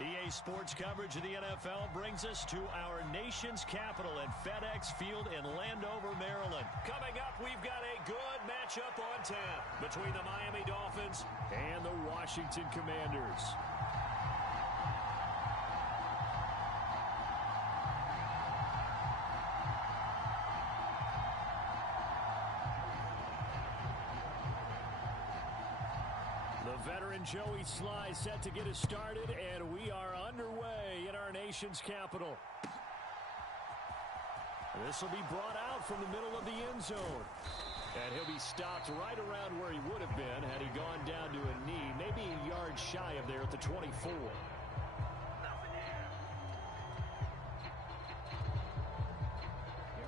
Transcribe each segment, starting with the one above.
EA Sports coverage of the NFL brings us to our nation's capital at FedEx Field in Landover, Maryland. Coming up, we've got a good matchup on tap between the Miami Dolphins and the Washington Commanders. The veteran Joey Sly set to get us started, and we are underway in our nation's capital. This will be brought out from the middle of the end zone. And he'll be stopped right around where he would have been had he gone down to a knee, maybe a yard shy of there at the 24.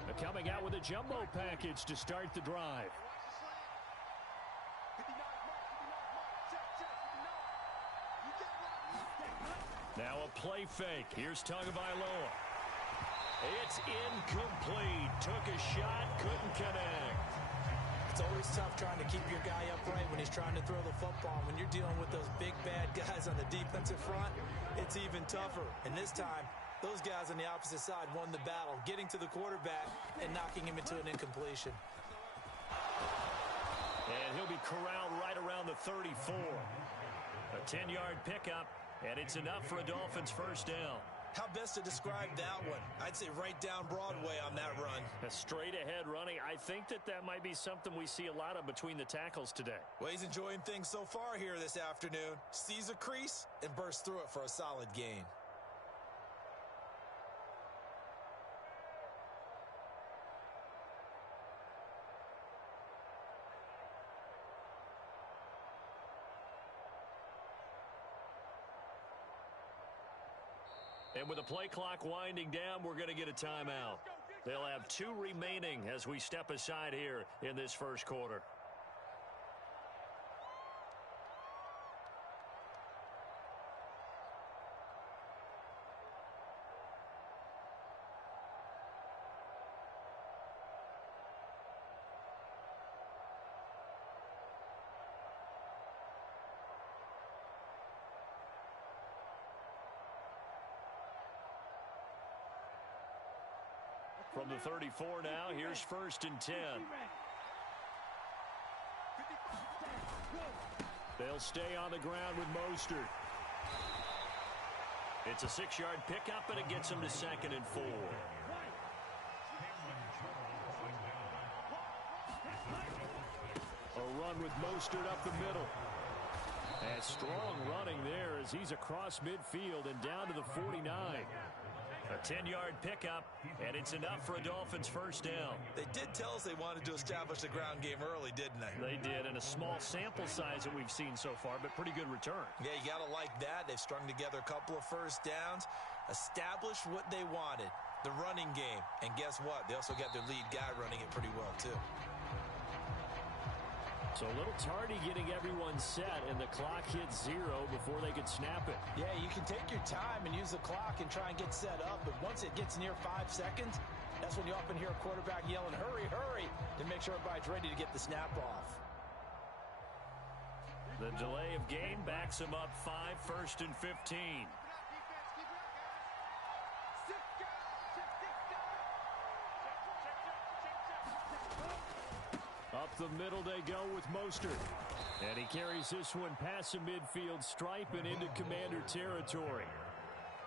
They're coming out with a jumbo package to start the drive. Now a play fake. Here's Tagovailoa. It's incomplete. Took a shot, couldn't connect. It's always tough trying to keep your guy upright when he's trying to throw the football. When you're dealing with those big, bad guys on the defensive front, it's even tougher. And this time, those guys on the opposite side won the battle, getting to the quarterback and knocking him into an incompletion. And he'll be corralled right around the 34. A 10-yard pickup. And it's enough for a Dolphins first down. How best to describe that one? I'd say right down Broadway on that run. A straight-ahead running. I think that might be something we see a lot of between the tackles today. Well, he's enjoying things so far here this afternoon. Sees a crease and bursts through it for a solid gain. And with the play clock winding down, we're going to get a timeout. They'll have 2 remaining as we step aside here in this first quarter. From the 34 now, here's 1st and 10. They'll stay on the ground with Mostert. It's a 6-yard pickup, and it gets them to 2nd and 4. A run with Mostert up the middle. And strong running there as he's across midfield and down to the 49. A 10-yard pickup, and it's enough for a Dolphins first down. They did tell us they wanted to establish the ground game early, didn't they? They did, and a small sample size that we've seen so far, but pretty good return. Yeah, you got to like that. They've strung together a couple of first downs, established what they wanted, the running game. And guess what? They also got their lead guy running it pretty well, too. So a little tardy getting everyone set, and the clock hits 0 before they could snap it. Yeah, you can take your time and use the clock and try and get set up, but once it gets near 5 seconds, that's when you often hear a quarterback yelling, hurry, hurry, to make sure everybody's ready to get the snap off. The delay of game backs him up 5, 1st and 15. Up the middle they go with Mostert. And he carries this one past the midfield stripe and into Commander territory.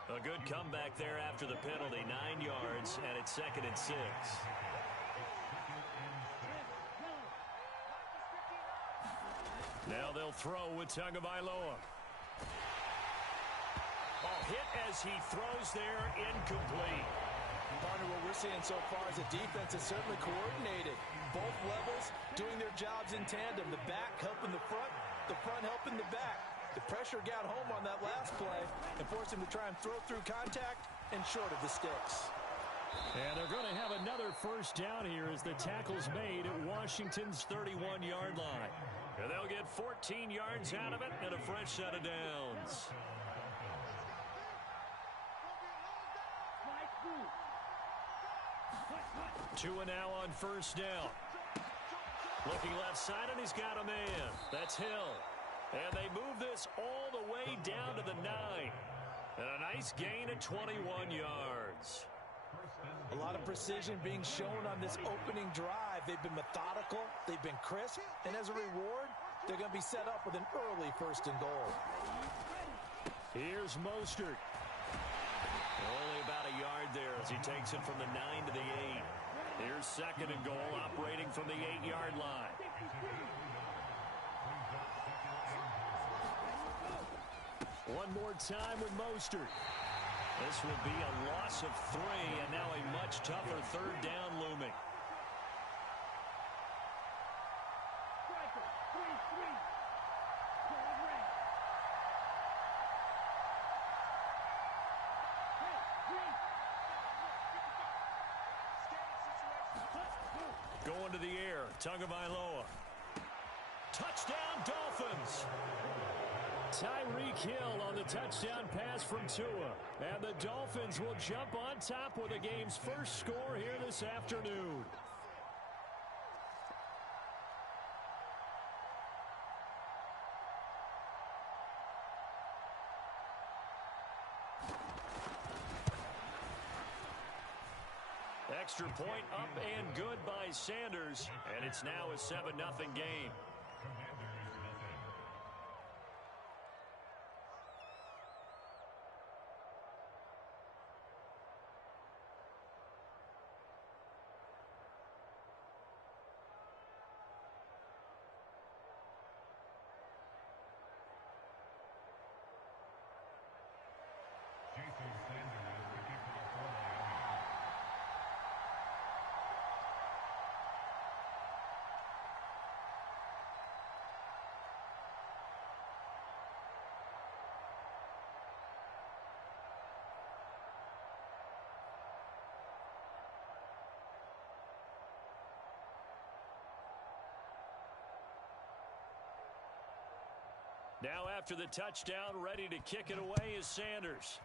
A good comeback there after the penalty. 9 yards, and it's 2nd and 6. Now they'll throw with Tagovailoa. Oh, hit as he throws there, incomplete. Partner, what we're seeing so far is a defense that's certainly coordinated. Both levels doing their jobs in tandem. The back helping the front helping the back. The pressure got home on that last play and forced him to try and throw through contact and short of the sticks. And they're going to have another first down here as the tackle's made at Washington's 31-yard line. And they'll get 14 yards out of it and a fresh set of downs. Tua now on first down. Looking left side, and he's got a man. That's Hill. And they move this all the way down to the 9. Nice gain of 21 yards. A lot of precision being shown on this opening drive. They've been methodical, they've been crisp, and as a reward, they're going to be set up with an early 1st and goal. Here's Mostert. Only about a yard there as he takes it from the 9 to the 8. Here's 2nd and goal, operating from the 8-yard line. One more time with Mostert. This will be a loss of 3, and now a much tougher 3rd down looming. Going to the air, Tagovailoa. Touchdown, Dolphins! Tyreek Hill on the touchdown pass from Tua. And the Dolphins will jump on top with the game's first score here this afternoon. Extra point up and good by Sanders. And it's now a 7-0 game. Now after the touchdown, ready to kick it away is Sanders.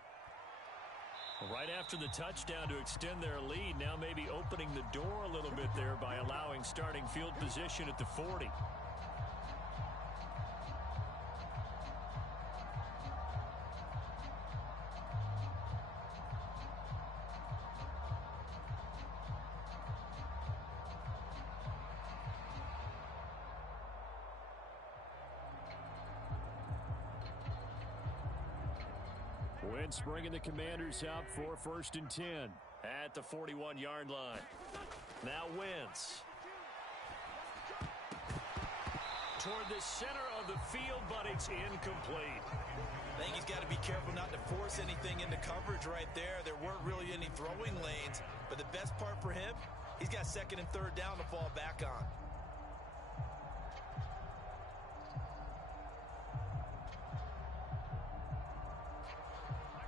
Right after the touchdown to extend their lead, now maybe opening the door a little bit there by allowing starting field position at the 40. Wentz bringing the Commanders out for 1st and 10 at the 41-yard line. Now Wentz. Toward the center of the field, but it's incomplete. I think he's got to be careful not to force anything into coverage right there. There weren't really any throwing lanes, but the best part for him, he's got 2nd and 3rd down to fall back on.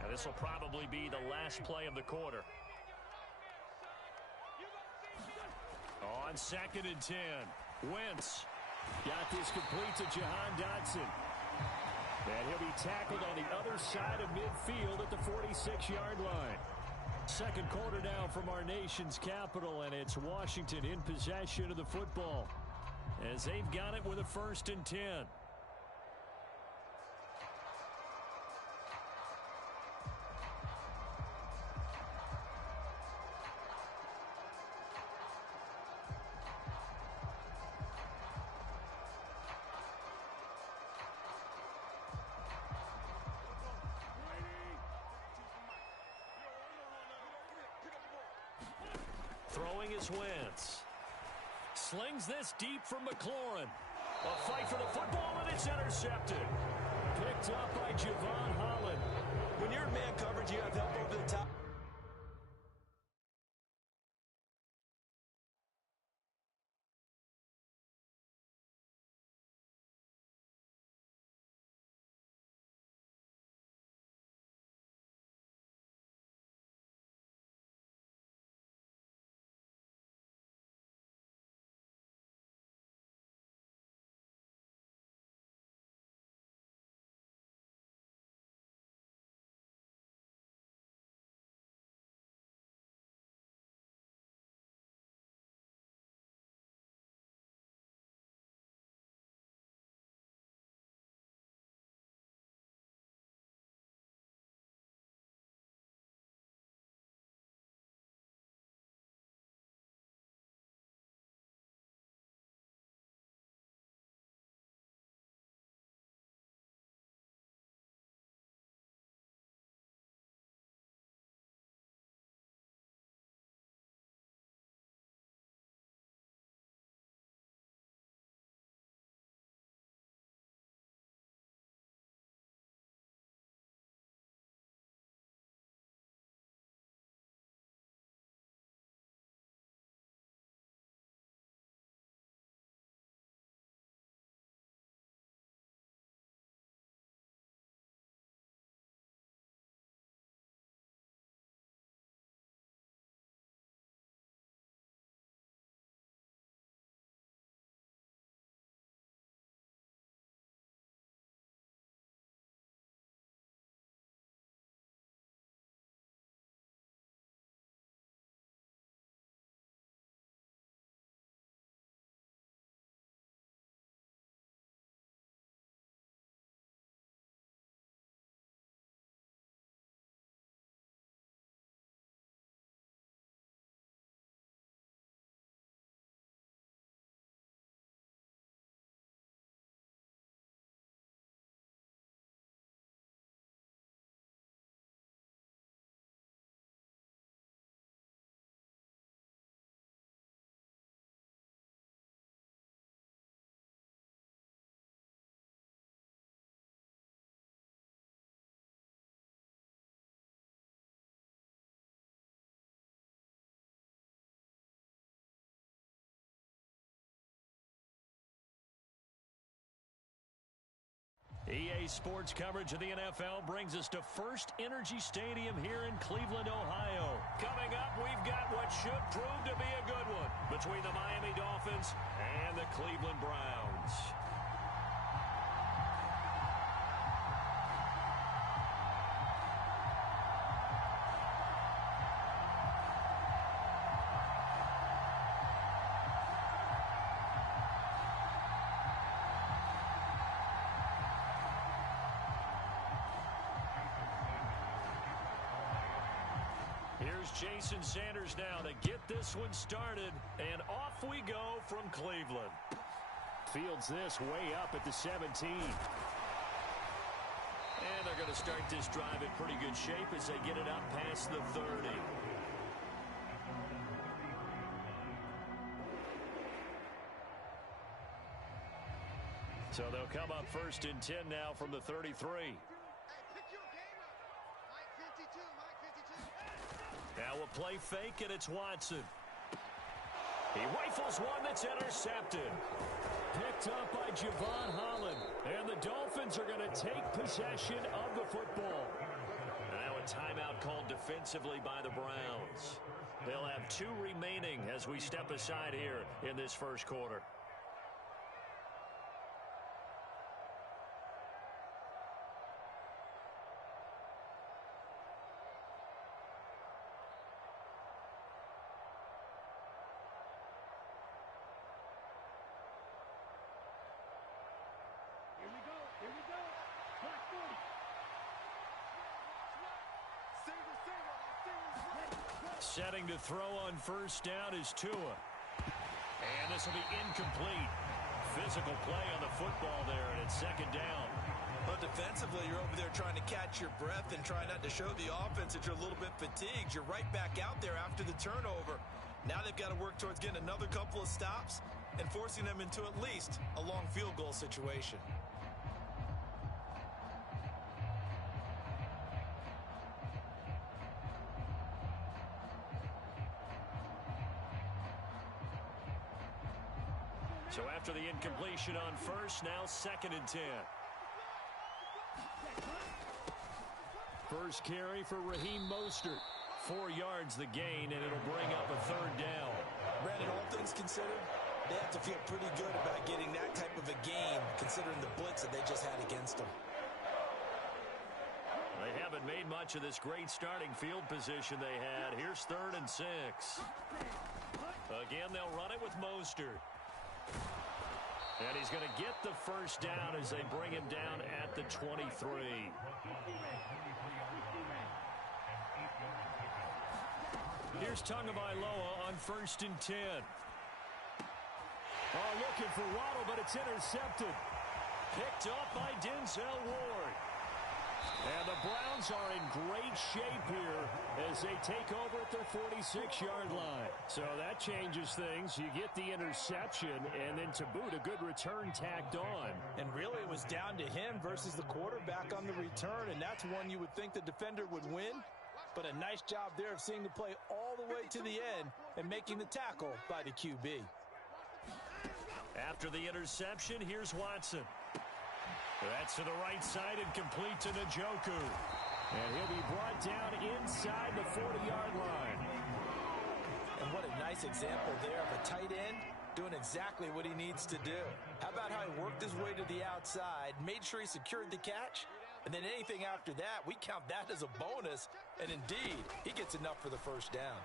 This will probably be the last play of the quarter. On 2nd and 10, Wentz got this complete to Jahan Dotson. And he'll be tackled on the other side of midfield at the 46-yard line. 2nd quarter now from our nation's capital, and it's Washington in possession of the football as they've got it with a 1st and 10. Throwing is Wentz. Slings this deep from McLaurin. A fight for the football, and it's intercepted. Picked up by Javon Holland. When you're in man coverage, you have help over the top. Today's sports coverage of the NFL brings us to First Energy Stadium here in Cleveland, Ohio. Coming up, we've got what should prove to be a good one between the Miami Dolphins and the Cleveland Browns. Here's Jason Sanders now to get this one started, and off we go from Cleveland. Fields this way up at the 17. And they're going to start this drive in pretty good shape as they get it up past the 30. So they'll come up first and 10 now from the 33. Now a play fake, and it's Watson. He rifles one that's intercepted. Picked up by Javon Holland. And the Dolphins are going to take possession of the football. And now a timeout called defensively by the Browns. They'll have 2 remaining as we step aside here in this first quarter. Setting to throw on first down is Tua. And this will be incomplete. Physical play on the football there, and it's second down. But defensively, you're over there trying to catch your breath and try not to show the offense that you're a little bit fatigued. You're right back out there after the turnover. Now they've got to work towards getting another couple of stops and forcing them into at least a long field goal situation. So after the incompletion on first, now second and 10. First carry for Raheem Mostert. 4 yards the gain, and it'll bring up a third down. Brandon, all things considered, they have to feel pretty good about getting that type of a game, considering the blitz that they just had against them. They haven't made much of this great starting field position they had. Here's 3rd and 6. Again, they'll run it with Mostert. And he's going to get the first down as they bring him down at the 23. Here's Tagovailoa on first and 10. Oh, looking for Waddle, but it's intercepted. Picked up by Denzel Ward. And the Browns are in great shape here as they take over at their 46-yard line. So that changes things. You get the interception, and then to boot, a good return tacked on. And really, it was down to him versus the quarterback on the return, and that's one you would think the defender would win. But a nice job there of seeing the play all the way to the end and making the tackle by the QB. After the interception, here's Watson. That's to the right side and complete to Njoku. And he'll be brought down inside the 40-yard line. And what a nice example there of a tight end doing exactly what he needs to do. How about how he worked his way to the outside, made sure he secured the catch, and then anything after that, we count that as a bonus. And indeed, he gets enough for the first down.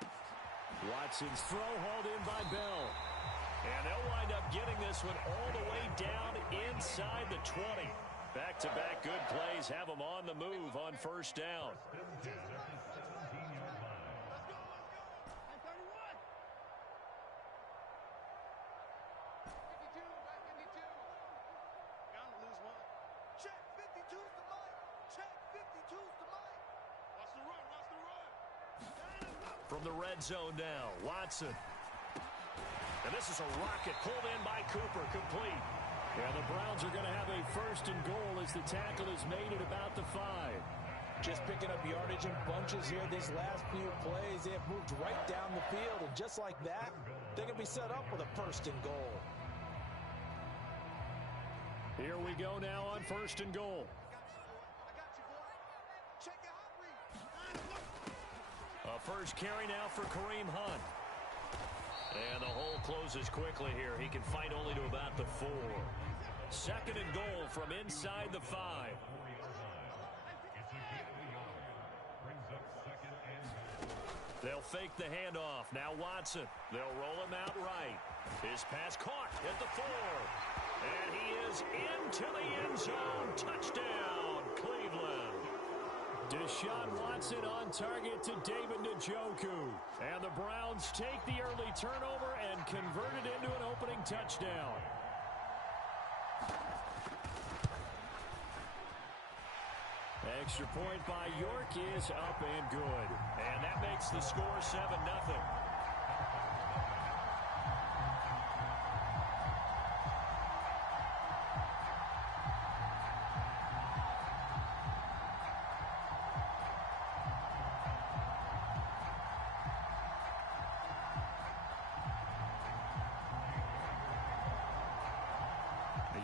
Watson's throw hauled in by Bell. And they'll wind up getting this one all the way down inside the 20. Back-to-back good plays have them on the move on first down. From the red zone now, Watson. And this is a rocket pulled in by Cooper, complete. And the Browns are going to have a first and goal as the tackle is made at about the 5. Just picking up yardage in bunches here these last few plays. They have moved right down the field, and just like that, they're going to be set up with a first and goal. Here we go now on first and goal. first carry now for Kareem Hunt. And the hole closes quickly here. He can fight only to about the 4. Second and goal from inside the 5. They'll fake the handoff. Now Watson. They'll roll him out right. His pass caught at the 4. And he is into the end zone. Touchdown, Cleveland. Deshaun Watson on target to David Njoku. And the Browns take the early turnover and convert it into an opening touchdown. Extra point by York is up and good. And that makes the score 7-0.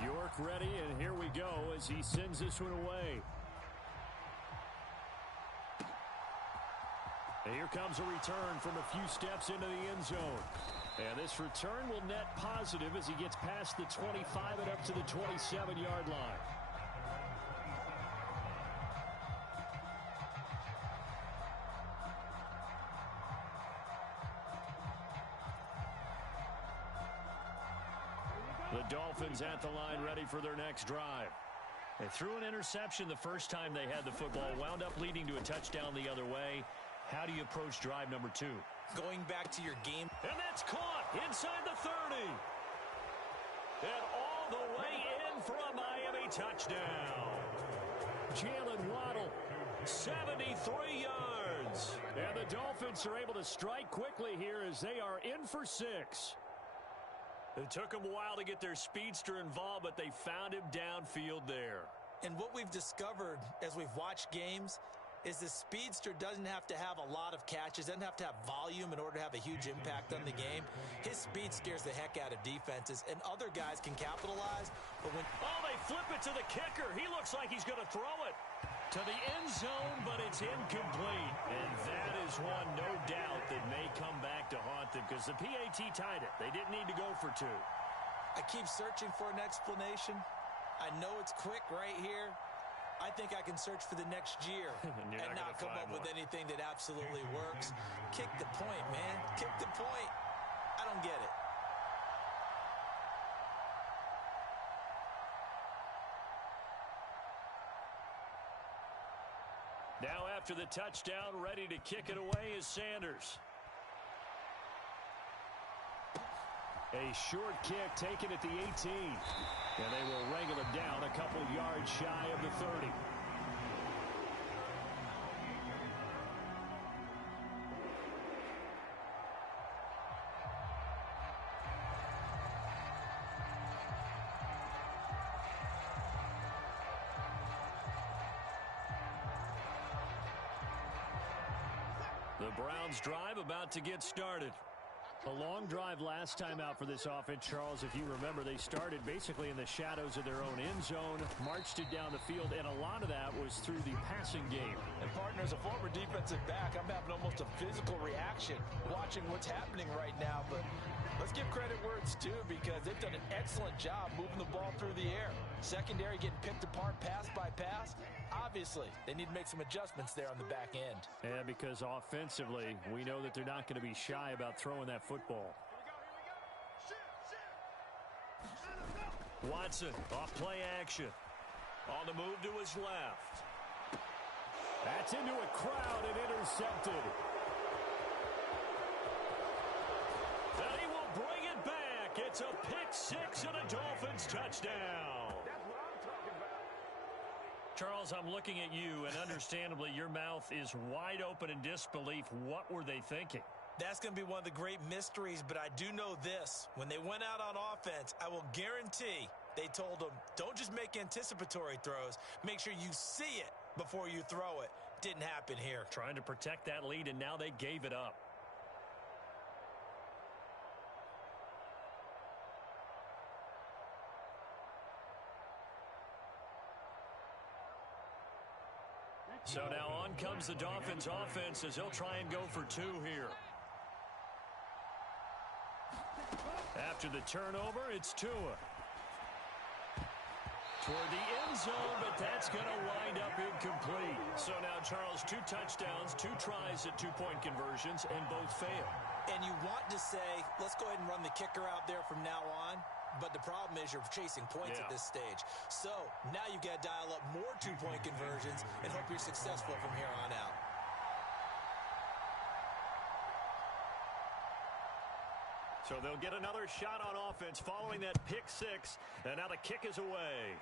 York ready, and here we go as he sends this one away. And here comes a return from a few steps into the end zone. And this return will net positive as he gets past the 25 and up to the 27-yard line. The Dolphins at the line ready for their next drive. They threw an interception the first time they had the football, wound up leading to a touchdown the other way. How do you approach drive number 2? Going back to your game. And that's caught inside the 30. And all the way in for a Miami touchdown. Jalen Waddle, 73 yards. And the Dolphins are able to strike quickly here as they are in for 6. It took them a while to get their speedster involved, but they found him downfield there. And what we've discovered as we've watched games is the speedster doesn't have to have a lot of catches, doesn't have to have volume in order to have a huge impact on the game. His speed scares the heck out of defenses, and other guys can capitalize. But when they flip it to the kicker. He looks like he's going to throw it to the end zone, but it's incomplete. And that is one, no doubt, that may come back to haunt them because the PAT tied it. They didn't need to go for 2. I keep searching for an explanation. I know it's quick right here. I think I can search for the next year and not come up with anything that absolutely works. Kick the point, man. Kick the point. I don't get it. Now after the touchdown, ready to kick it away is Sanders. A short kick taken at the 18. And they will wrangle it down a couple yards shy of the 30. The Browns drive about to get started. A long drive last time out for this offense, Charles. If you remember, they started basically in the shadows of their own end zone, marched it down the field, and a lot of that was through the passing game. And, partner, as a former defensive back, I'm having almost a physical reaction watching what's happening right now. But let's give credit where it's due because they've done an excellent job moving the ball through the air. Secondary getting picked apart pass by pass. Obviously, they need to make some adjustments there on the back end. And because offensively, we know that they're not going to be shy about throwing that football. Watson off play action. On the move to his left. That's into a crowd and intercepted. And he will bring it back. It's a pick six and a Dolphins touchdown. Charles, I'm looking at you, and understandably, your mouth is wide open in disbelief. What were they thinking? That's going to be one of the great mysteries, but I do know this. When they went out on offense, I will guarantee they told them, don't just make anticipatory throws. Make sure you see it before you throw it. Didn't happen here. Trying to protect that lead, and now they gave it up. So now on comes the Dolphins offense as they'll try and go for two here. After the turnover, it's Tua. Toward the end zone, but that's going to wind up incomplete. So now, Charles, 2 touchdowns, 2 tries at 2-point conversions, and both fail. And you want to say, let's go ahead and run the kicker out there from now on. But the problem is you're chasing points at this stage. So now you've got to dial up more 2-point conversions and hope you're successful from here on out. So they'll get another shot on offense following that pick 6. And now the kick is away.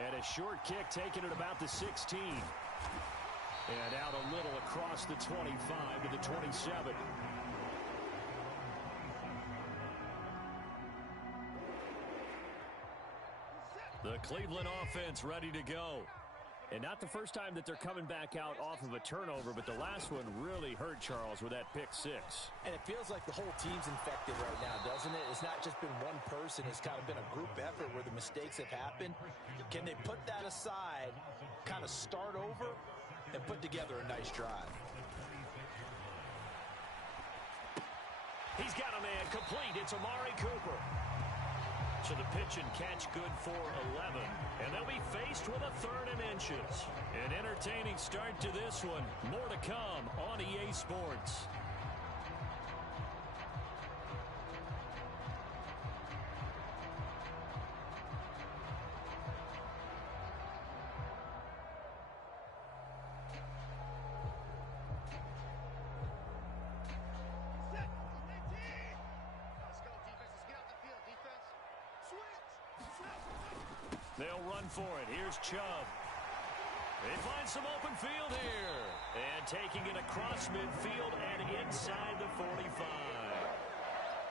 And a short kick taken at about the 16. And out a little across the 25 to the 27. The Cleveland offense ready to go. And not the first time that they're coming back out off of a turnover, but the last one really hurt Charles with that pick 6. And it feels like the whole team's infected right now, doesn't it? It's not just been one person. It's kind of been a group effort where the mistakes have happened. Can they put that aside, kind of start over, and put together a nice drive? He's got a man complete. It's Amari Cooper. So the pitch and catch good for 11. And they'll be faced with a 3rd and inches. An entertaining start to this one. More to come on EA Sports. They'll run for it. Here's Chubb. They find some open field here. And taking it across midfield and inside the 45.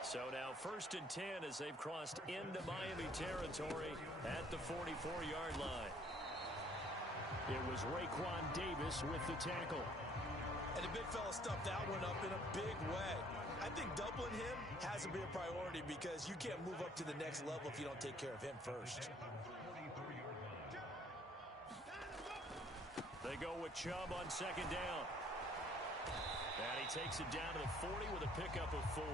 So now 1st and 10 as they've crossed into Miami territory at the 44-yard line. It was Raekwon Davis with the tackle. And the big fella stuffed that one up in a big way. I think doubling him has to be a priority because you can't move up to the next level if you don't take care of him first. They go with Chubb on 2nd down. And he takes it down to the 40 with a pickup of 4.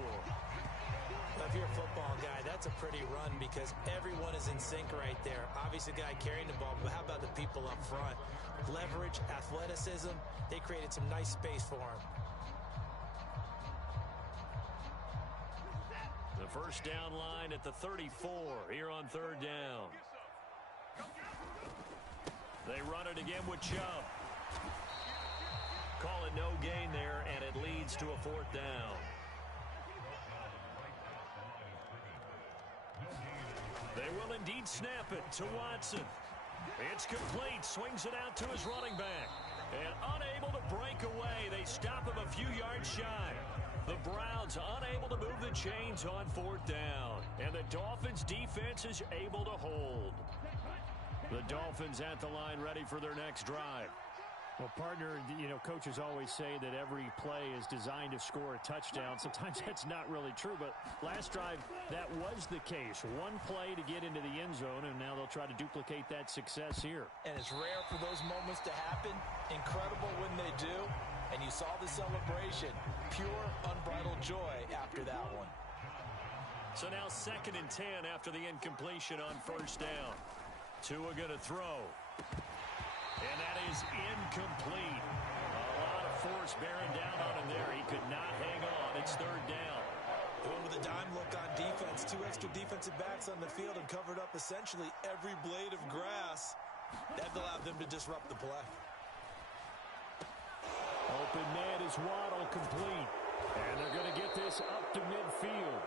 If you're a football guy, that's a pretty run because everyone is in sync right there. Obviously, the guy carrying the ball, but how about the people up front? Leverage, athleticism, they created some nice space for him. The first down line at the 34 here on 3rd down. They run it again with Chubb. Call it no gain there, and it leads to a 4th down. They will indeed snap it to Watson. It's complete. Swings it out to his running back. And unable to break away. They stop him a few yards shy. The Browns unable to move the chains on 4th down. And the Dolphins defense is able to hold. The Dolphins at the line ready for their next drive. Well, partner, coaches always say that every play is designed to score a touchdown. Sometimes that's not really true, but last drive, that was the case. One play to get into the end zone, and now they'll try to duplicate that success here. And it's rare for those moments to happen. Incredible when they do. And you saw the celebration. Pure, unbridled joy after that one. So now 2nd and 10 after the incompletion on 1st down. Tua going to throw. And that is incomplete. A lot of force bearing down on him there. He could not hang on. It's 3rd down. Going with a dime look on defense. 2 extra defensive backs on the field and covered up essentially every blade of grass. That allowed them to disrupt the play. Open man is Waddle complete. And they're going to get this up to midfield.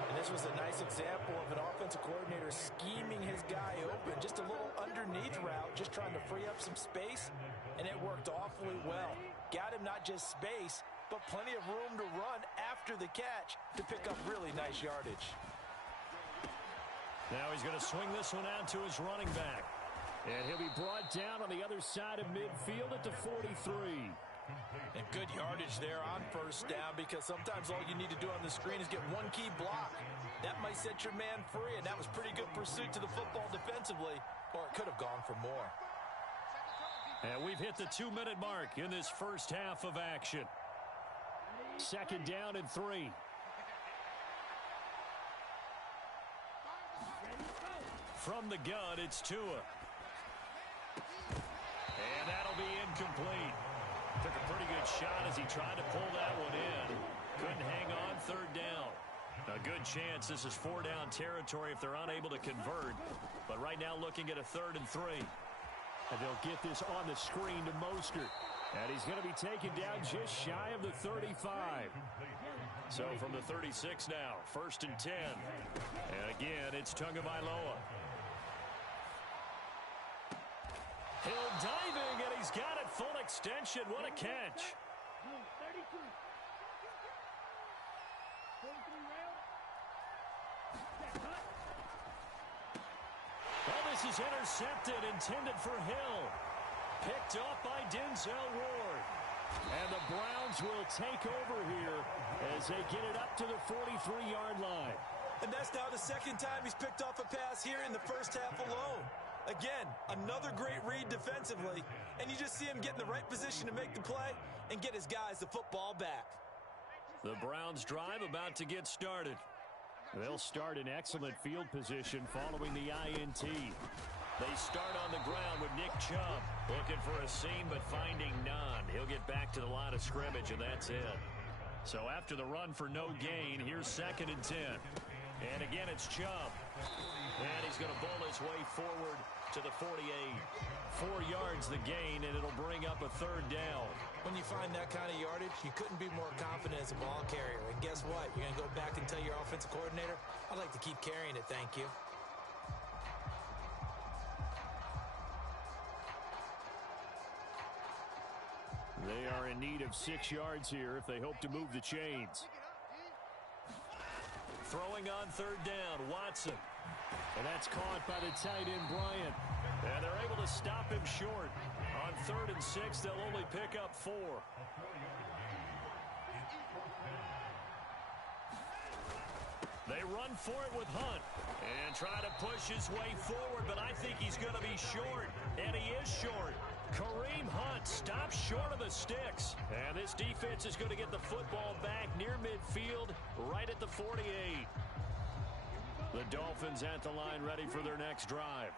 And this was a nice example of an offensive coordinator scheming his guy open. Just a little underneath route, just trying to free up some space, and it worked awfully well. Got him not just space, but plenty of room to run after the catch to pick up really nice yardage. Now he's going to swing this one out to his running back. And he'll be brought down on the other side of midfield at the 43. And good yardage there on 1st down because sometimes all you need to do on the screen is get one key block. That might set your man free, and that was pretty good pursuit to the football defensively, or it could have gone for more. And we've hit the 2-minute mark in this first half of action. Second down and 3. From the gun, it's Tua. And that'll be incomplete. Took a pretty good shot as he tried to pull that one in. Couldn't hang on, third down. A good chance this is 4-down territory if they're unable to convert. But right now looking at a 3rd and 3. And they'll get this on the screen to Mostert. And he's going to be taken down just shy of the 35. So from the 36 now, 1st and 10. And again, it's Tagovailoa. Hill diving, and he's got it full extension. What a catch. Well, this is intercepted, intended for Hill. Picked up by Denzel Ward. And the Browns will take over here as they get it up to the 43-yard line. And that's now the 2nd time he's picked off a pass here in the first half alone. Again, another great read defensively, and you just see him get in the right position to make the play and get his guys the football back. The Browns drive about to get started. They'll start in excellent field position following the INT. They start on the ground with Nick Chubb looking for a seam but finding none. He'll get back to the line of scrimmage, and that's it. So after the run for no gain, here's 2nd and 10. And again, it's Chubb. And he's going to bowl his way forward to the 48. 4 yards the gain, and it'll bring up a 3rd down. When you find that kind of yardage, you couldn't be more confident as a ball carrier. And guess what? You're going to go back and tell your offensive coordinator, I'd like to keep carrying it, thank you. They are in need of 6 yards here if they hope to move the chains. Throwing on 3rd down, Watson. And that's caught by the tight end, Bryant. And they're able to stop him short. On 3rd and 6, they'll only pick up 4. They run for it with Hunt. And try to push his way forward, but I think he's going to be short. And he is short. Kareem Hunt stops short of the sticks. And this defense is going to get the football back near midfield, right at the 48. The Dolphins at the line ready for their next drive.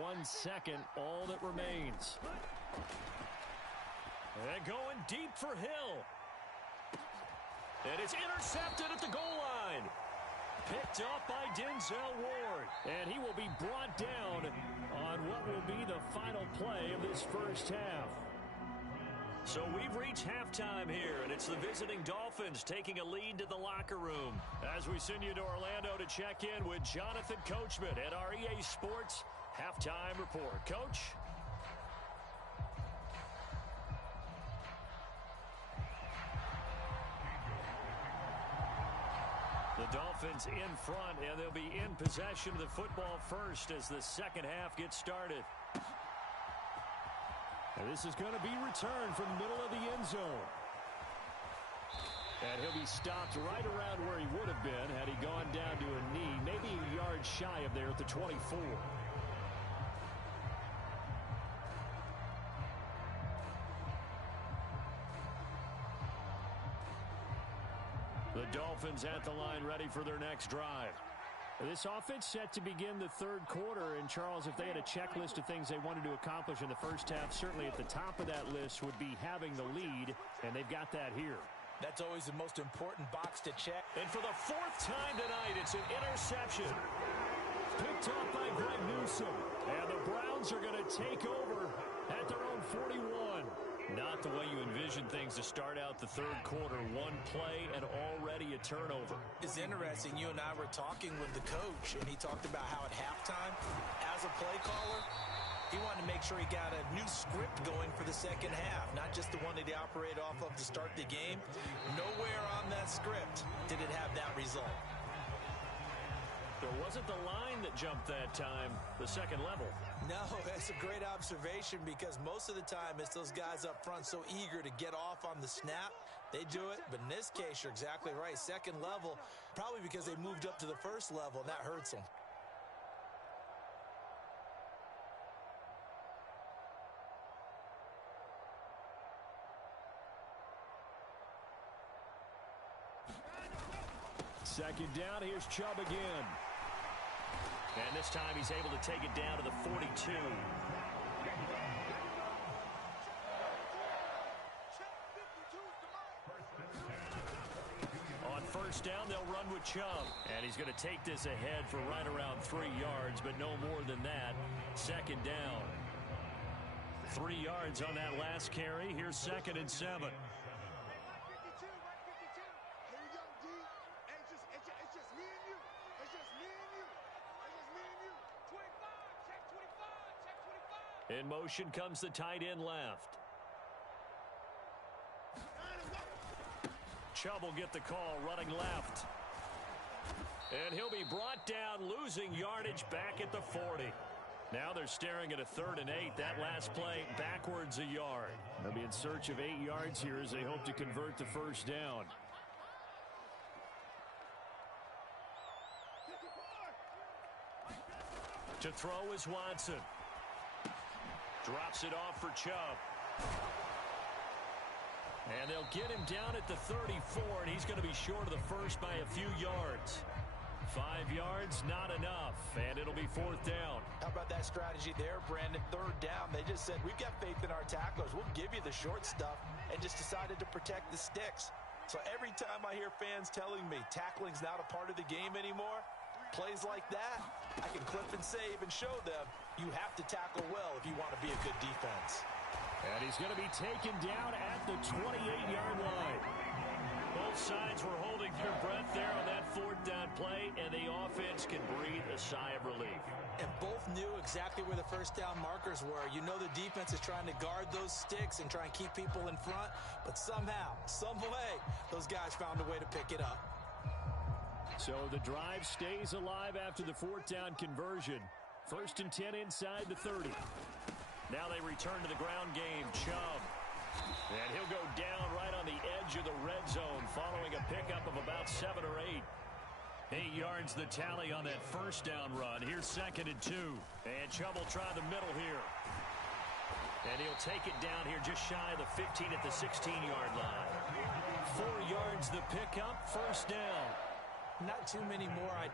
1 second, all that remains. And going deep for Hill. And it's intercepted at the goal line. Picked up by Denzel Ward. And he will be brought down on what will be the final play of this first half. So we've reached halftime here, and it's the visiting Dolphins taking a lead to the locker room. As we send you to Orlando to check in with Jonathan Coachman at our EA Sports Halftime Report. Coach? The Dolphins in front, and they'll be in possession of the football first as the second half gets started. And this is going to be returned from the middle of the end zone. And he'll be stopped right around where he would have been had he gone down to a knee, maybe a yard shy of there at the 24. The Dolphins at the line ready for their next drive. This offense set to begin the 3rd quarter, and Charles, if they had a checklist of things they wanted to accomplish in the first half, certainly at the top of that list would be having the lead, and they've got that here. That's always the most important box to check. And for the 4th time tonight, it's an interception. Picked up by Greg Newsome. And the Browns are going to take over at their own 41. Not the way you envision things to start out the 3rd quarter. 1 play and already a turnover. It's interesting. You and I were talking with the coach, and he talked about how at halftime, as a play caller, he wanted to make sure he got a new script going for the second half, not just the one that he operated off of to start the game. Nowhere on that script did it have that result. There wasn't the line that jumped that time, the second level. No, that's a great observation because most of the time it's those guys up front so eager to get off on the snap. They do it, but in this case, you're exactly right. Second level, probably because they moved up to the first level, and that hurts them. Second down, here's Chubb again. And this time he's able to take it down to the 42. On first down, they'll run with Chubb. And he's going to take this ahead for right around 3 yards, but no more than that. Second down. 3 yards on that last carry. Here's 2nd and 7. In motion comes the tight end left. Chubb will get the call running left. And he'll be brought down, losing yardage back at the 40. Now they're staring at a 3rd and 8. That last play backwards a yard. They'll be in search of 8 yards here as they hope to convert the first down. To throw is Watson. Drops it off for Chubb. And they'll get him down at the 34, and he's going to be short of the first by a few yards. 5 yards, not enough, and it'll be 4th down. How about that strategy there, Brandon? 3rd down, they just said, we've got faith in our tacklers. We'll give you the short stuff, and just decided to protect the sticks. So every time I hear fans telling me tackling's not a part of the game anymore, plays like that, I can clip and save and show them you have to tackle well if you want to be a good defense. And he's going to be taken down at the 28-yard line. Both sides were holding their breath there on that 4th down play, and the offense can breathe a sigh of relief. And both knew exactly where the first down markers were. You know the defense is trying to guard those sticks and try and keep people in front, but somehow, some way, those guys found a way to pick it up. So the drive stays alive after the 4th down conversion. 1st and 10 inside the 30. Now they return to the ground game. Chubb. And he'll go down right on the edge of the red zone following a pickup of about 7 or 8. 8 yards the tally on that first down run. Here's 2nd and 2. And Chubb will try the middle here. And he'll take it down here just shy of the 15 at the 16-yard line. 4 yards the pickup. First down. Not too many more.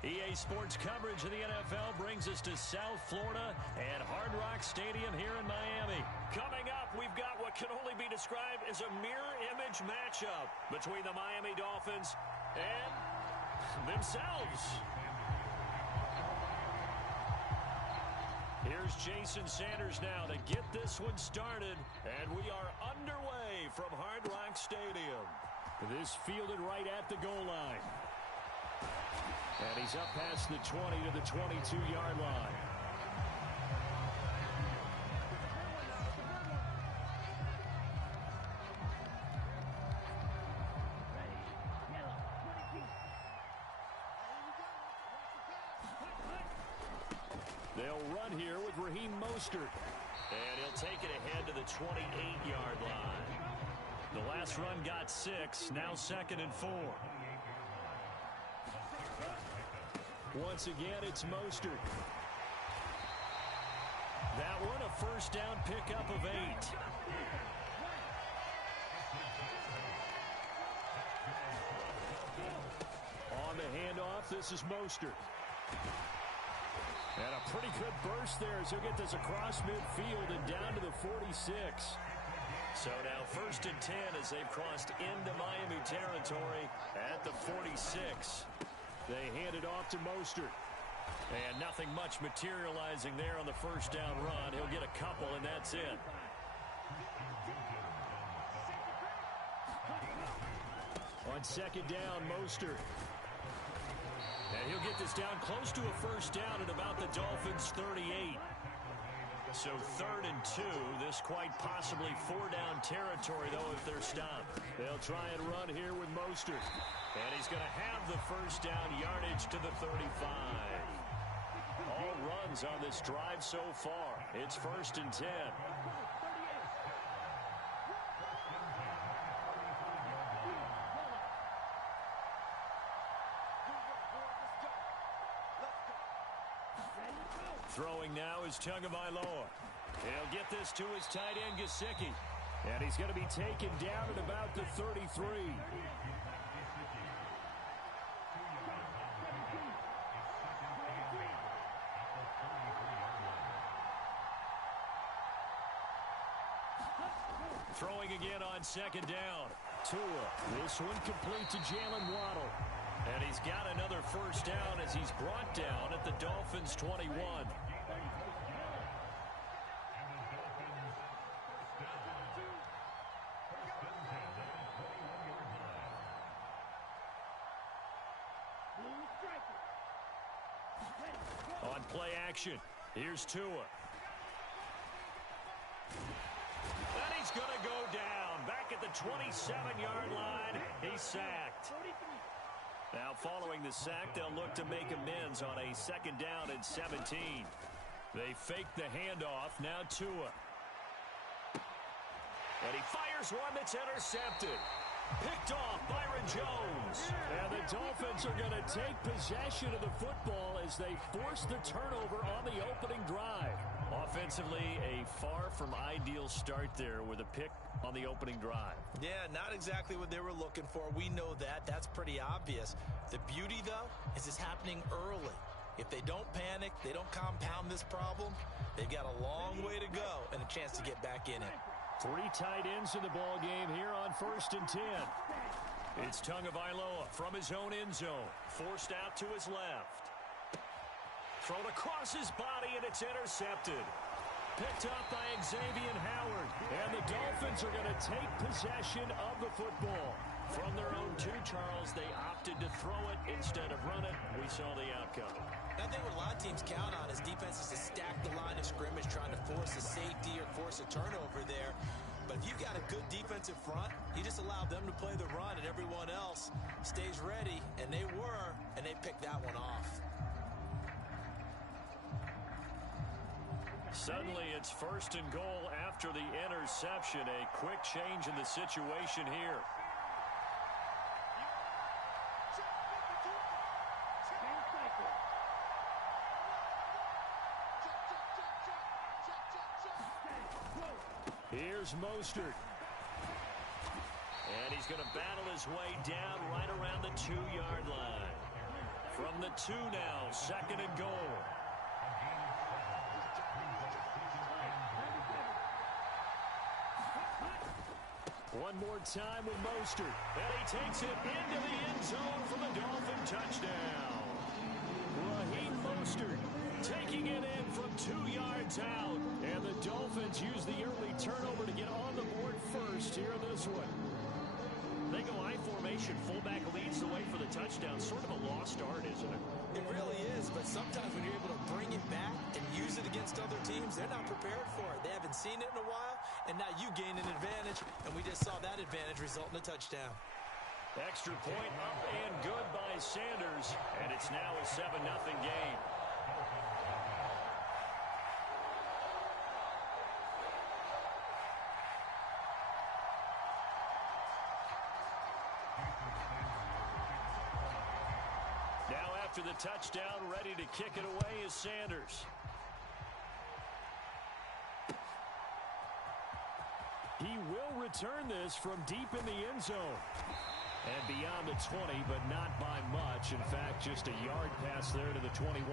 EA Sports coverage of the NFL brings us to South Florida and Hard Rock Stadium here in Miami. Coming up, we've got what can only be described as a mirror image matchup between the Miami Dolphins and themselves. Here's Jason Sanders now to get this one started, and we are underway from Hard Rock Stadium. This fielded right at the goal line. And he's up past the 20 to the 22-yard line. They'll run here with Raheem Mostert. And he'll take it ahead to the 28-yard line. The last run got 6, now 2nd and 4. Once again, it's Mostert. That one a first down pickup of 8. On the handoff, this is Mostert. And a pretty good burst there as he'll get this across midfield and down to the 46. So now 1st and 10 as they've crossed into Miami territory at the 46. They hand it off to Mostert. And nothing much materializing there on the first down run. He'll get a couple, and that's it. On 2nd down, Mostert. And he'll get this down close to a first down at about the Dolphins' 38. So 3rd and 2. This quite possibly 4-down territory, though, if they're stopped. They'll try and run here with Mostert. And he's going to have the first down yardage to the 35. All runs on this drive so far. It's 1st and 10. Throwing now is Tagovailoa. He'll get this to his tight end, Gesicki. And he's going to be taken down at about the 33. Throwing again on 2nd down. Tua. This one complete to Jalen Waddle. And he's got another first down as he's brought down at the Dolphins' 21. On play action, here's Tua. And he's going to go down. Back at the 27-yard line, he's sacked. Now following the sack, they'll look to make amends on a 2nd down and 17. They fake the handoff, now Tua. And he fires one that's intercepted. Picked off Byron Jones. And the Dolphins are going to take possession of the football as they force the turnover on the opening drive. Offensively, a far from ideal start there with a pick on the opening drive. Yeah, not exactly what they were looking for. We know that. That's pretty obvious. The beauty, though, is it's happening early. If they don't panic, they don't compound this problem, they've got a long way to go and a chance to get back in it. 3 tight ends in the ball game here on 1st and 10. It's Tagovailoa from his own end zone. Forced out to his left. Thrown across his body, and it's intercepted. Picked up by Xavier Howard. And the Dolphins are going to take possession of the football. From their own 2, Charles, they opted to throw it instead of run it. We saw the outcome. I think what a lot of teams count on is defenses to stack the line of scrimmage, trying to force a safety or force a turnover there. But if you've got a good defensive front, you just allow them to play the run, and everyone else stays ready, and they were, and they picked that one off. Suddenly, it's 1st and goal after the interception. A quick change in the situation here. Here's Mostert. And he's going to battle his way down right around the 2-yard line. From the 2 now, 2nd and goal. One more time with Mostert. And he takes it into the end zone for the Dolphin touchdown. Raheem Mostert taking it in from 2 yards out. And the Dolphins use the early turnover to get on the board first here in this one. They go I formation. Fullback leads the way for the touchdown. Sort of a lost art, isn't it? It really is, but sometimes when you're able to bring it back and use it against other teams, they're not prepared for it. They haven't seen it in a while, and now you gain an advantage, and we just saw that advantage result in a touchdown. Extra point up and good by Sanders, and it's now a 7-0 game. Now after the touchdown, ready to kick it away is Sanders. He will return this from deep in the end zone. And beyond the 20, but not by much. In fact, just a yard pass there to the 21.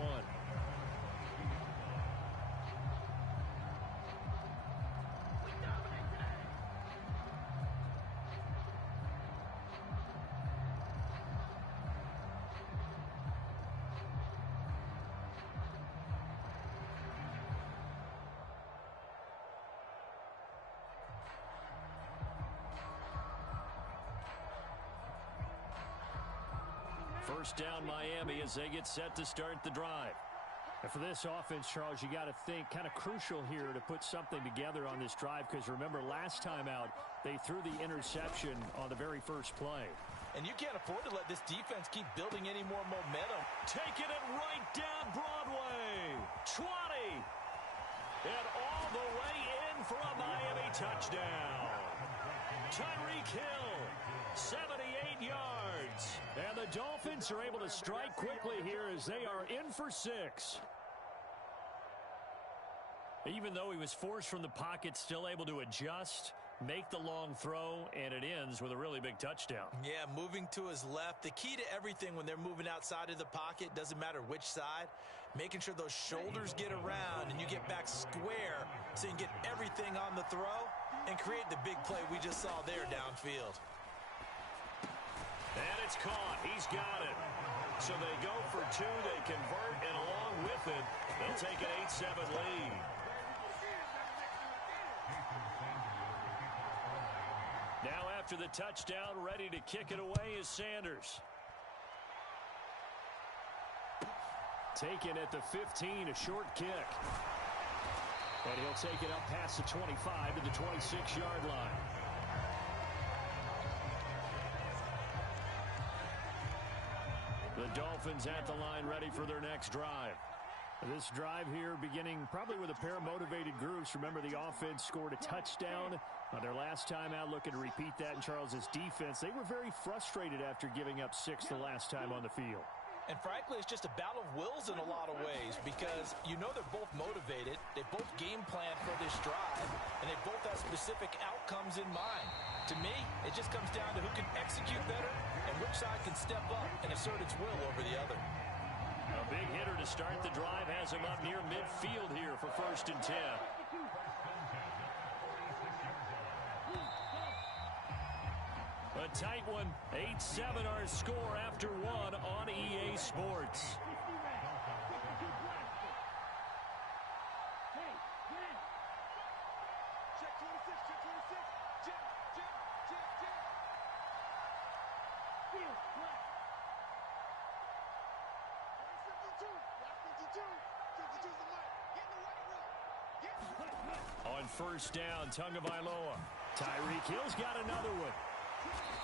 First down Miami as they get set to start the drive. And for this offense, Charles, you got to think kind of crucial here to put something together on this drive, because remember last time out they threw the interception on the very first play. And you can't afford to let this defense keep building any more momentum. Taking it right down Broadway. 20. And all the way in for a Miami touchdown. Tyreek Hill, 78 yards. And the Dolphins are able to strike quickly here as they are in for 6. Even though he was forced from the pocket, still able to adjust, make the long throw, and it ends with a really big touchdown. Yeah, moving to his left. The key to everything when they're moving outside of the pocket, doesn't matter which side, making sure those shoulders get around and you get back square so you can get everything on the throw and create the big play we just saw there downfield. And it's caught. He's got it. So they go for 2. They convert, and along with it, they'll take an 8-7 lead. Now after the touchdown, ready to kick it away is Sanders. Taken at the 15, a short kick. And he'll take it up past the 25 to the 26-yard line. The Dolphins at the line ready for their next drive. This drive here beginning probably with a pair of motivated groups. Remember, the offense scored a touchdown on their last time out, looking to repeat that in Charles's defense. They were very frustrated after giving up 6 the last time on the field. And frankly, it's just a battle of wills in a lot of ways, because you know they're both motivated, they both game plan for this drive, and they both have specific outcomes in mind. To me, it just comes down to who can execute better and which side can step up and assert its will over the other. A big hitter to start the drive has him up near midfield here for 1st and 10. A tight one, 8-7 our score after 1 on EA Sports. On 1st down, Tagovailoa. Tyreek Hill's got another one.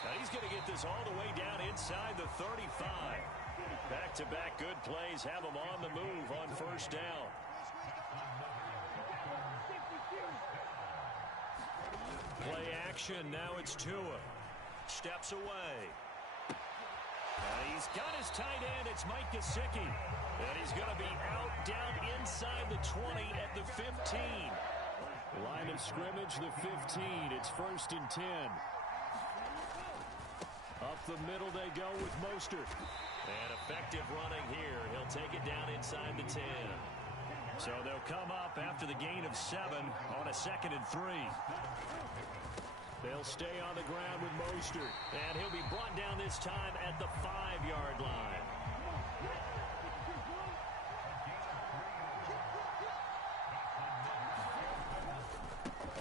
Now he's going to get this all the way down inside the 35. Back-to-back good plays have him on the move on 1st down. Play action, now it's Tua. Steps away. And he's got his tight end, it's Mike Gesicki. And he's going to be out down inside the 20 at the 15. Line of scrimmage, the 15. It's 1st and 10. Up the middle they go with Mostert. And effective running here. He'll take it down inside the 10. So they'll come up after the gain of 7 on a 2nd and 3. They'll stay on the ground with Mostert. And he'll be brought down this time at the 5-yard line.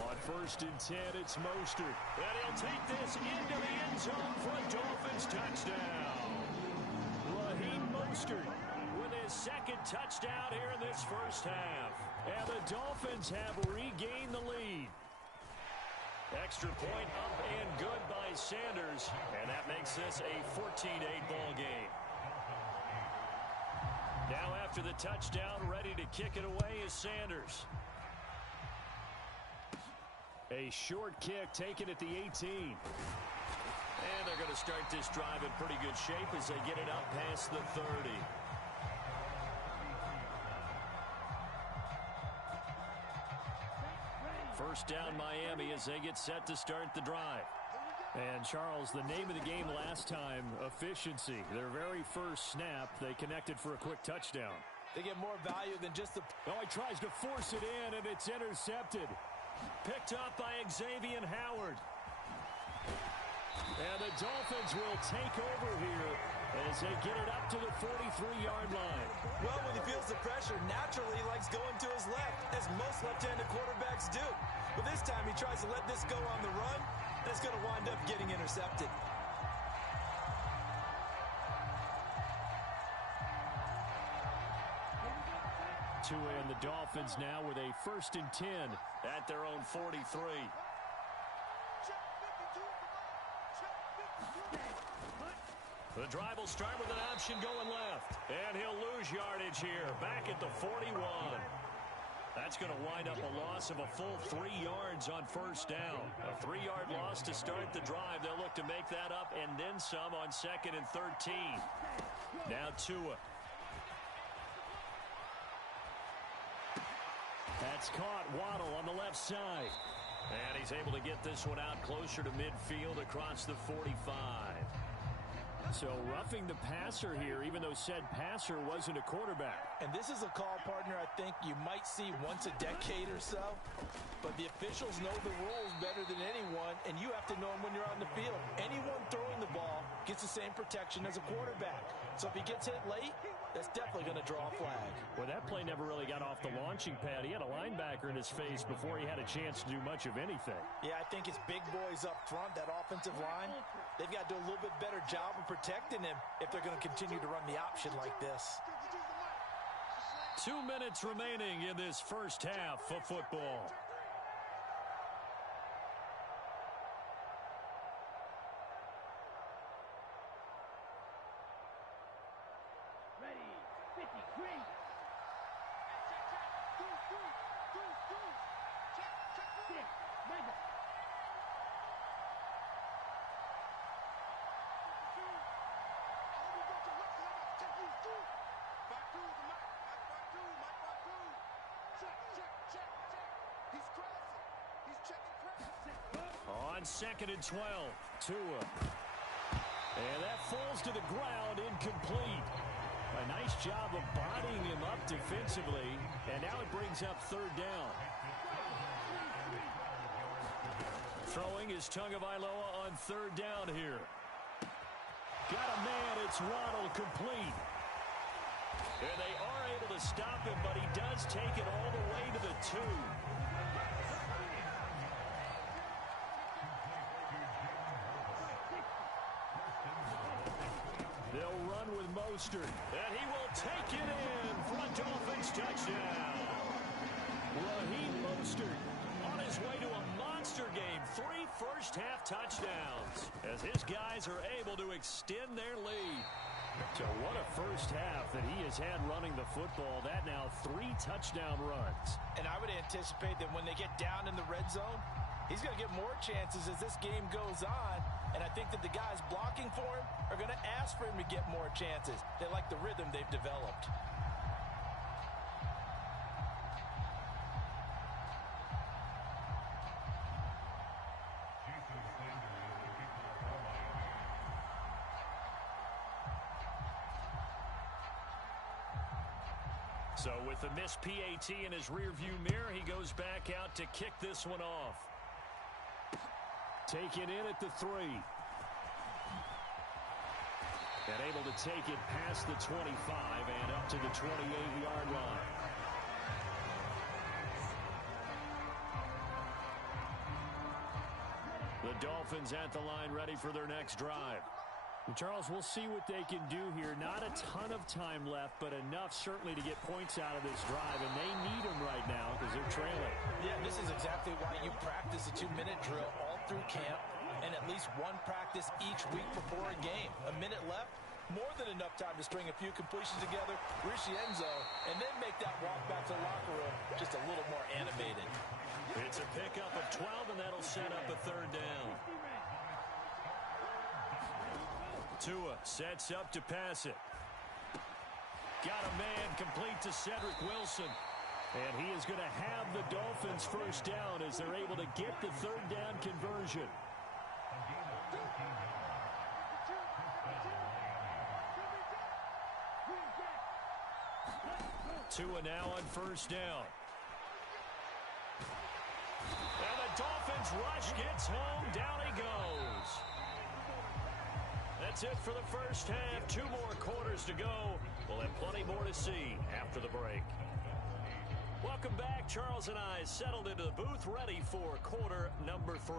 On 1st and 10, it's Mostert. And he'll take this into the end zone for a Dolphins touchdown. Raheem Mostert with his 2nd touchdown here in this first half. And the Dolphins have regained the lead. Extra point up and good by Sanders. And that makes this a 14-8 ball game. Now after the touchdown, ready to kick it away is Sanders. A short kick taken at the 18. And they're going to start this drive in pretty good shape as they get it up past the 30. First down Miami as they get set to start the drive. And Charles, the name of the game last time, efficiency. Their very first snap, they connected for a quick touchdown. They get more value than just the... Oh, he tries to force it in, and it's intercepted. Picked up by Xavier Howard. And the Dolphins will take over here as they get it up to the 43-yard line. Well, when he feels the pressure, naturally he likes going to his left, as most left-handed quarterbacks do. But this time he tries to let this go on the run, and it's going to wind up getting intercepted. Tua and the Dolphins now with a 1st and 10 at their own 43. The drive will start with an option going left. And he'll lose yardage here, back at the 41. That's going to wind up a loss of a full 3 yards on first down. A 3-yard loss to start the drive. They'll look to make that up and then some on 2nd and 13. Now Tua. That's caught. Waddle on the left side. And he's able to get this one out closer to midfield across the 45. So roughing the passer here, even though said passer wasn't a quarterback. And this is a call, partner, I think you might see once a decade or so. But the officials know the rules better than anyone, and you have to know them when you're on the field. Anyone throwing the ball gets the same protection as a quarterback. So if he gets hit late, that's definitely going to draw a flag. Well, that play never really got off the launching pad. He had a linebacker in his face before he had a chance to do much of anything. Yeah, I think it's big boys up front, that offensive line. They've got to do a little bit better job of protecting him if they're going to continue to run the option like this. 2 minutes remaining in this first half of football. On 2nd and 12, Tua. And that falls to the ground, incomplete. A nice job of bodying him up defensively, and now it brings up 3rd down. Throwing is Tagovailoa on 3rd down here. Got a man, it's Waddle, complete. And they are able to stop him, but he does take it all the way to the 2. They'll run with Mostert, and he will take it in for a Dolphins touchdown. Raheem Mostert on his way to a monster game. 3 first-half touchdowns as his guys are able to extend their lead. So what a first half that he has had running the football. That now 3 touchdown runs. And I would anticipate that when they get down in the red zone, he's going to get more chances as this game goes on. And I think that the guys blocking for him are going to ask for him to get more chances. They like the rhythm they've developed. So with the missed PAT in his rearview mirror, he goes back out to kick this one off. Taken in at the 3. And able to take it past the 25 and up to the 28-yard line. The Dolphins at the line ready for their next drive. And Charles, we'll see what they can do here. Not a ton of time left, but enough certainly to get points out of this drive, and they need them right now because they're trailing. Yeah, this is exactly why you practice a 2-minute drill all through camp and at least one practice each week before a game. A minute left, more than enough time to string a few completions together, reach the end zone, and then make that walk back to the locker room just a little more animated. It's a pickup of 12, and that'll set up a 3rd down. Tua sets up to pass it. Got a man complete to Cedric Wilson. And he is going to have the Dolphins first down as they're able to get the 3rd down conversion. Tua now on first down. And the Dolphins rush gets home. Down he goes. That's it for the first half. 2 more quarters to go. We'll have plenty more to see after the break. Welcome back. Charles and I settled into the booth, ready for quarter number 3.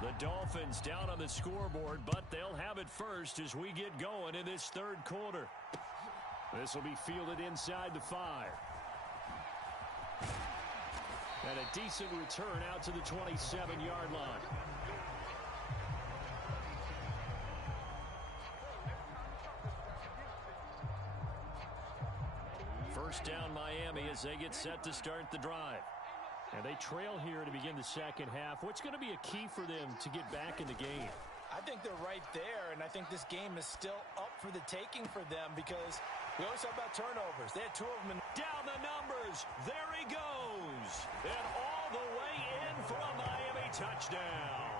The Dolphins down on the scoreboard, but they'll have it first as we get going in this 3rd quarter. This will be fielded inside the 5. And a decent return out to the 27-yard line. First down Miami as they get set to start the drive. And they trail here to begin the second half. What's going to be a key for them to get back in the game? I think they're right there, and I think this game is still up for the taking for them because we always talk about turnovers. They had 2 of them. Down the numbers. There he goes. And all the way in for a Miami touchdown.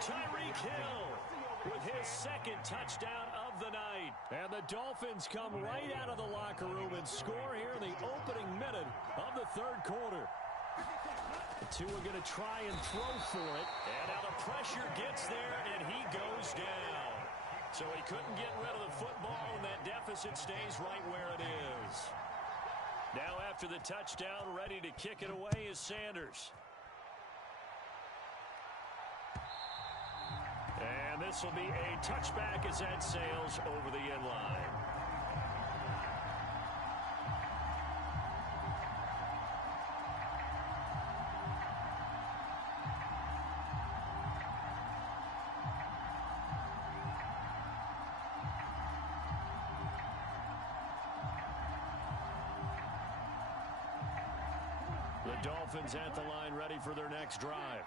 Tyreek Hill with his 2nd touchdown of the night. And the Dolphins come right out of the locker room and score here in the opening minute of the 3rd quarter. The 2 are going to try and throw for it. And now the pressure gets there, and he goes down. So he couldn't get rid of the football, and that deficit stays right where it is. Now after the touchdown, ready to kick it away is Sanders. And this will be a touchback as that sails over the end line. The Dolphins at the line ready for their next drive.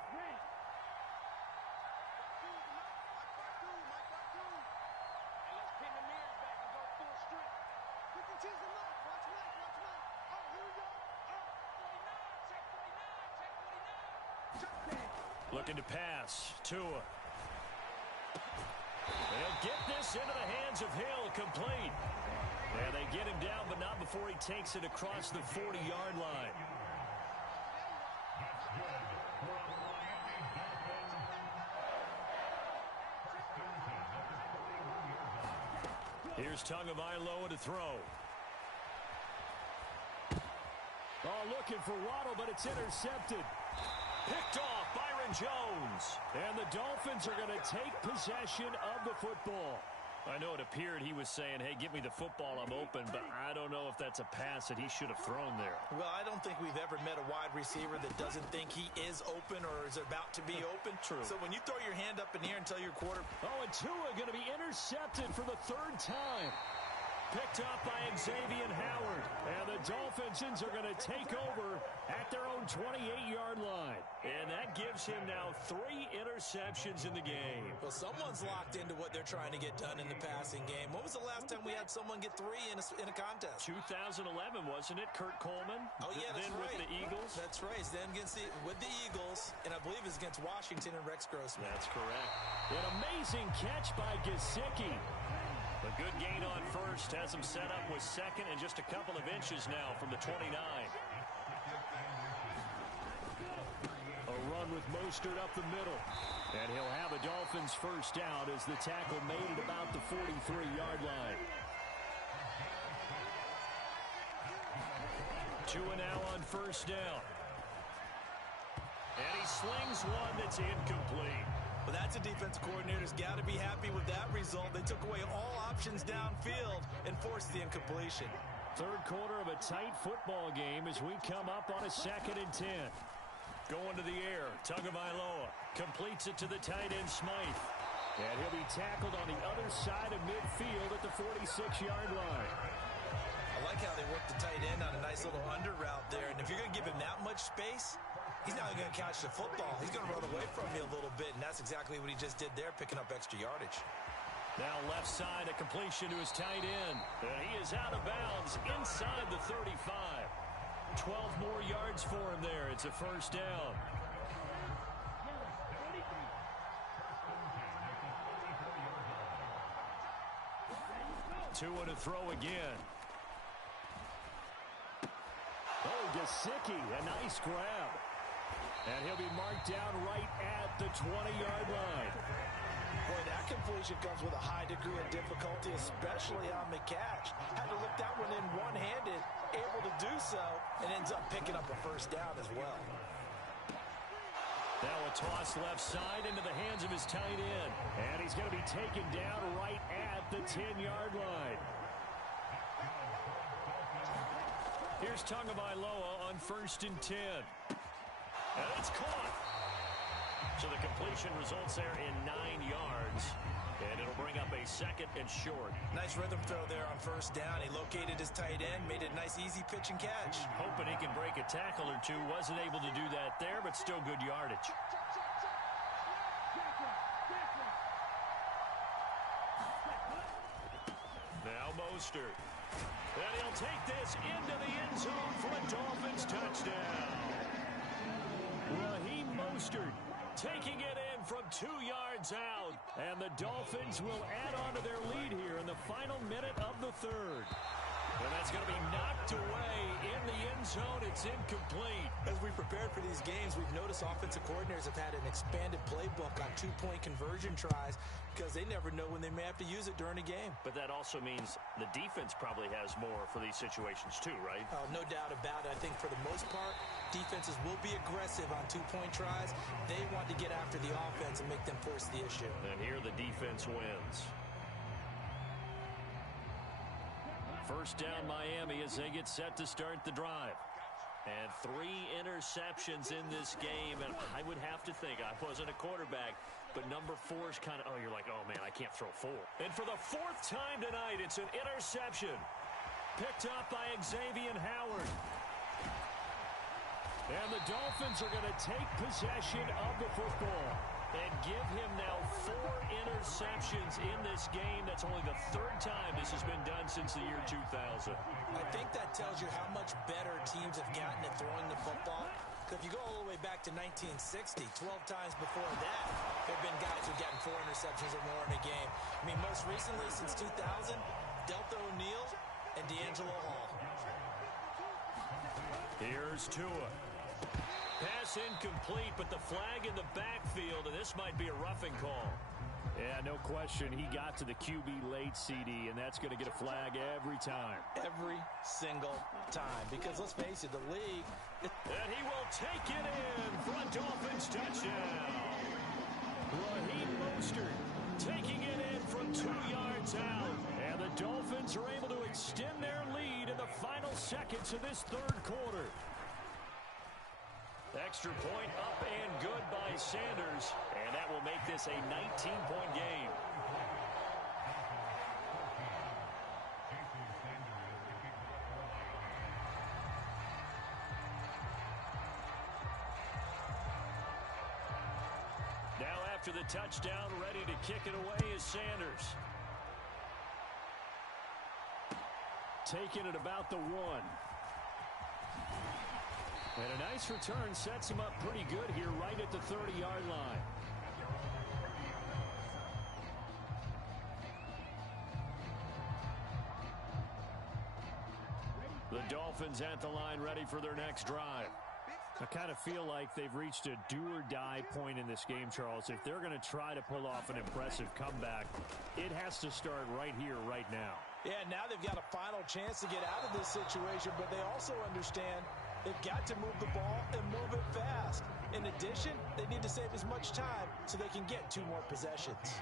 Looking to pass. Tua. They'll get this into the hands of Hill. Complete. And they get him down, but not before he takes it across the 40-yard line. Here's Tagovailoa to throw. Oh, looking for Waddle, but it's intercepted. Picked off Byron Jones. And the Dolphins are going to take possession of the football. I know it appeared he was saying, hey, give me the football, I'm open, but I don't know if that's a pass that he should have thrown there. Well, I don't think we've ever met a wide receiver that doesn't think he is open or is about to be open. True. So when you throw your hand up in the air and tell your quarter. Oh, and Tua going to be intercepted for the 3rd time. Picked up by Xavier Howard. And the Dolphins are going to take over at their own 28-yard line. And that gives him now 3 interceptions in the game. Well, someone's locked into what they're trying to get done in the passing game. When was the last time we had someone get 3 in a contest? 2011, wasn't it? Kurt Coleman? Oh, yeah, that's then right. With the Eagles? That's right. Then with the Eagles, and I believe it's against Washington and Rex Grossman. That's correct. An amazing catch by Gesicki. A good gain on first has him set up with second and just a couple of inches now from the 29. A run with Mostert up the middle. And he'll have a Dolphins first down as the tackle made it about the 43-yard line. 2 now on first down. And he slings one that's incomplete. Well, that's a defensive coordinator's got to be happy with that result. They took away all options downfield and forced the incompletion. Third quarter of a tight football game as we come up on a 2nd and 10. Going to the air, Tagovailoa completes it to the tight end Smythe. And he'll be tackled on the other side of midfield at the 46-yard line. I like how they worked the tight end on a nice little under route there. And if you're going to give him that much space, he's not going to catch the football. He's going to run away from you a little bit, and that's exactly what he just did there, picking up extra yardage. Now left side, a completion to his tight end. And he is out of bounds inside the 35. 12 more yards for him there. It's a first down. Two to throw again. Oh, Gesicki, a nice grab. And he'll be marked down right at the 20-yard line. Boy, that completion comes with a high degree of difficulty, especially on the catch. Had to lift that one in one-handed, able to do so, and ends up picking up a first down as well. Now a toss left side into the hands of his tight end. And he's going to be taken down right at the 10-yard line. Here's Tagovailoa on 1st and 10. And it's caught. So the completion results there in 9 yards. And it'll bring up a 2nd and short. Nice rhythm throw there on first down. He located his tight end, made it a nice easy pitch and catch. Hoping he can break a tackle or two. Wasn't able to do that there, but still good yardage. Now Mostert. And he'll take this into the end zone for a Dolphins touchdown. Raheem Mostert taking it in from 2 yards out. And the Dolphins will add on to their lead here in the final minute of the 3rd. And that's going to be knocked away in the end zone. It's incomplete. As we prepared for these games, we've noticed offensive coordinators have had an expanded playbook on 2-point conversion tries because they never know when they may have to use it during a game. But that also means the defense probably has more for these situations too, right? No doubt about it. I think for the most part, defenses will be aggressive on 2-point tries. They want to get after the offense and make them force the issue. And here the defense wins. First down Miami as they get set to start the drive. And 3 interceptions in this game. And I would have to think, I wasn't a quarterback, but number 4 is kind of, you're like, oh man, I can't throw 4. And for the 4th time tonight, it's an interception. Picked up by Xavier Howard. And the Dolphins are going to take possession of the football. And give him now 4 interceptions in this game. That's only the 3rd time this has been done since the year 2000. I think that tells you how much better teams have gotten at throwing the football. Because if you go all the way back to 1960, 12 times before that, there have been guys who've gotten 4 interceptions or more in a game. I mean, most recently since 2000, Delta O'Neal and D'Angelo Hall. Here's Tua. Pass incomplete, but the flag in the backfield, and this might be a roughing call. Yeah, no question. He got to the QB late, CD, and that's going to get a flag every time. Every single time. Because let's face it, the league... And he will take it in for a Dolphins touchdown. Raheem Mostert taking it in from 2 yards out. And the Dolphins are able to extend their lead in the final seconds of this 3rd quarter. Extra point up and good by Sanders. And that will make this a 19-point game. after the touchdown, ready to kick it away is Sanders. Taking it about the 1. And a nice return sets him up pretty good here right at the 30-yard line. The Dolphins at the line ready for their next drive. I kind of feel like they've reached a do-or-die point in this game, Charles. If they're going to try to pull off an impressive comeback, it has to start right here, right now. Yeah, now they've got a final chance to get out of this situation, but they also understand they've got to move the ball and move it fast. In addition, they need to save as much time so they can get 2 more possessions.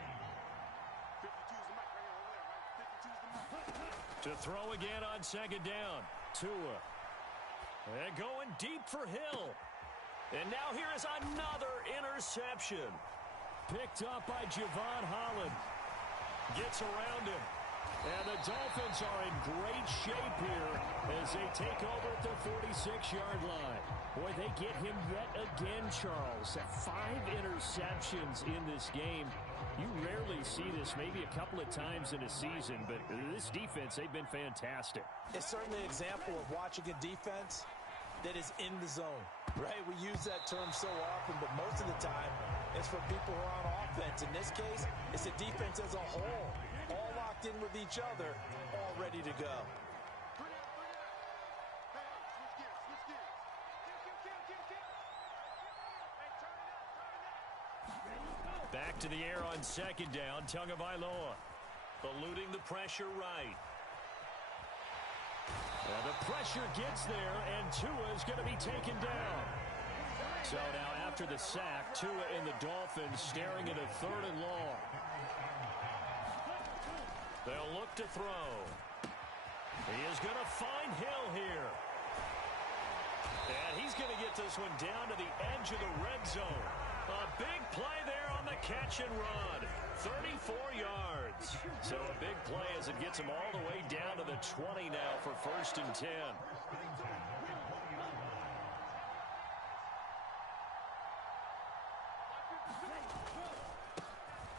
To throw again on second down. Tua. And going deep for Hill. And now here is another interception. Picked up by Javon Holland. Gets around him. And the Dolphins are in great shape here as they take over at the 46-yard line. Boy, they get him yet again, Charles. 5 interceptions in this game. You rarely see this, maybe a couple of times in a season, but this defense, they've been fantastic. It's certainly an example of watching a defense that is in the zone, right? We use that term so often, but most of the time, it's for people who are on offense. In this case, it's the defense as a whole, all locked in with each other, all ready to go. Back to the air on second down. Tagovailoa eluding the pressure right. And the pressure gets there, and Tua is going to be taken down. So now after the sack, Tua and the Dolphins staring at a 3rd and long. They'll look to throw. He is going to find Hill here. And he's going to get this one down to the edge of the red zone. A big play there on the catch and run. 34 yards. So a big play as it gets him all the way down to the 20 now for 1st and 10.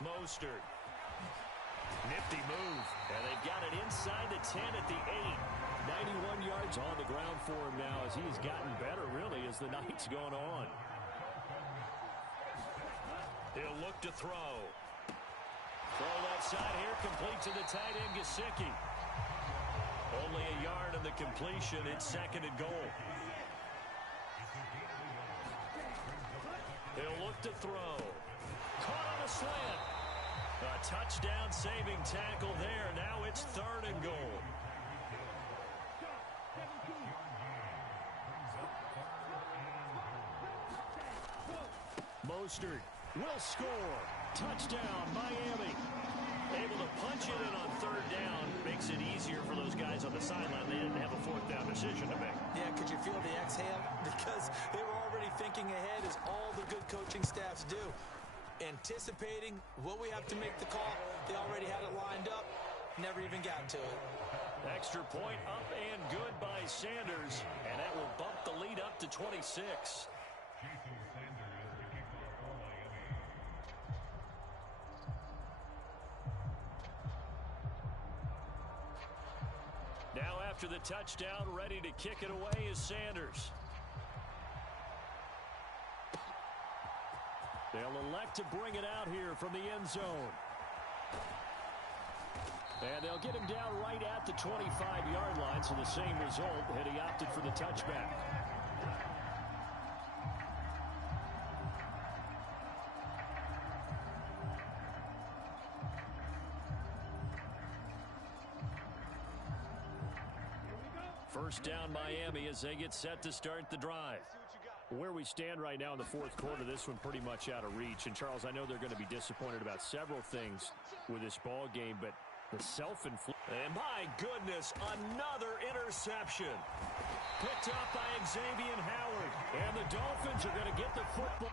Mostert. Nifty move. And they've got it inside the 10 at the 8. 91 yards on the ground for him now as he's gotten better, really, as the night's gone on. He'll look to throw. Throw left side here, complete to the tight end, Gesicki. Only a yard on the completion. It's 2nd and goal. He'll look to throw. Caught on a slant. A touchdown saving tackle there. Now it's 3rd and goal. Mostert will score. Touchdown, Miami. Able to punch it in on 3rd down. Makes it easier for those guys on the sideline. They didn't have a 4th down decision to make. Yeah, could you feel the exhale? Because they were already thinking ahead, as all the good coaching staffs do. Anticipating, will we have to make the call? They already had it lined up. Never even got to it. Extra point up and good by Sanders. And that will bump the lead up to 26. Now after the touchdown, ready to kick it away is Sanders. They'll elect to bring it out here from the end zone. And they'll get him down right at the 25-yard line, so the same result had he opted for the touchback. First down, Miami, as they get set to start the drive. Where we stand right now in the 4th quarter, this one pretty much out of reach. And, Charles, I know they're going to be disappointed about several things with this ball game, but the self-inflicted. And, my goodness, another interception. Picked up by Xavier Howard. And the Dolphins are going to get the football.